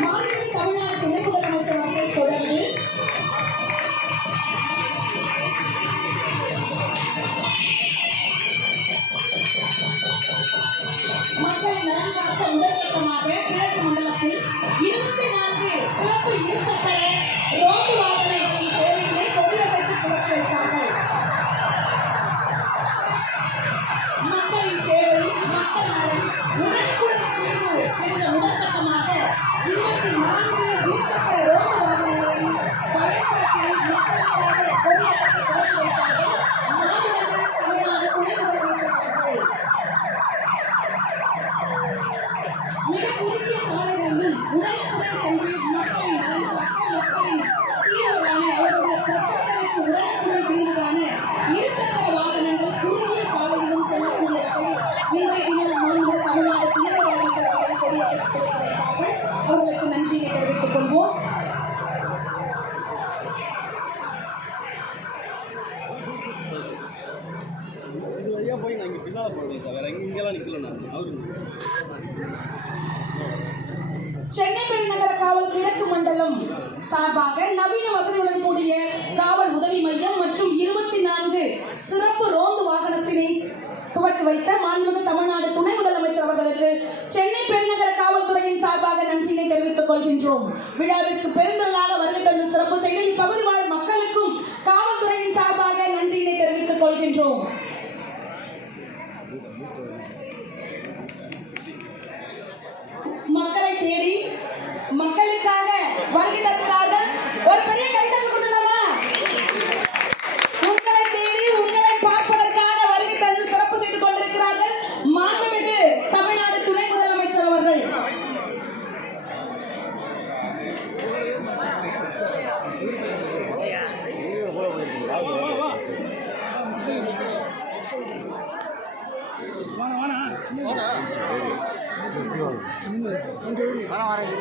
மாநில தமிழ்நாடு துணை முதலமைச்சர் அவர்கள் தொடர்ந்து மக்கள் நலன் காக்க முதற்கட்டமாக மண்டலத்தில் இருபத்தி நான்கு சிறப்பு இருசக்கர ரோந்து தினம் மாண்பு தமிழ்நாடு துணை முதலமைச்சர் அவர்கள் கொடியசைத்து துவக்கி வைத்தார்கள் அவர்களுக்கு நன்றியை தெரிவித்துக் கொள்வோம். இது வழியாக போய் நான் இங்கே பின்னால் போடுவேன் சார். வேறு இங்கெல்லாம் நிற்கல நான். அவரு. சென்னை பெருநகர காவல் கிழக்கு மண்டலம் சார்பாக நவீன வசதியுடன் கூடிய காவல் உதவி மையம் மற்றும் இருபத்தி நான்கு சிறப்பு ரோந்து வாகனத்தினை வைத்த மாண்புமிகு தமிழ்நாடு துணை முதலமைச்சர் அவர்களுக்கு சென்னை பெருநகர காவல்துறையின் சார்பாக நன்றியை தெரிவித்துக் கொள்கின்றோம். விழாவிற்கு பெருந்திரளாக வருகை தந்து சிறப்பு செய்த இப்பகுதி வாழ் மக்களுக்கும் காவல்துறையின் சார்பாக நன்றியினை தெரிவித்துக் கொள்கின்றோம். மக்களை தேடி மக்களுக்காக வருகை 하나 하나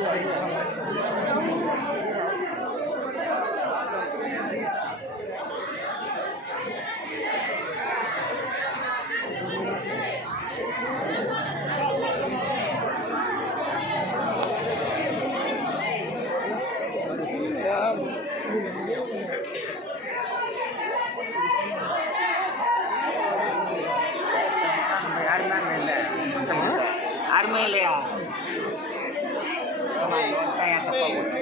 யாருமே இல்லையா? தப்பா போச்சு?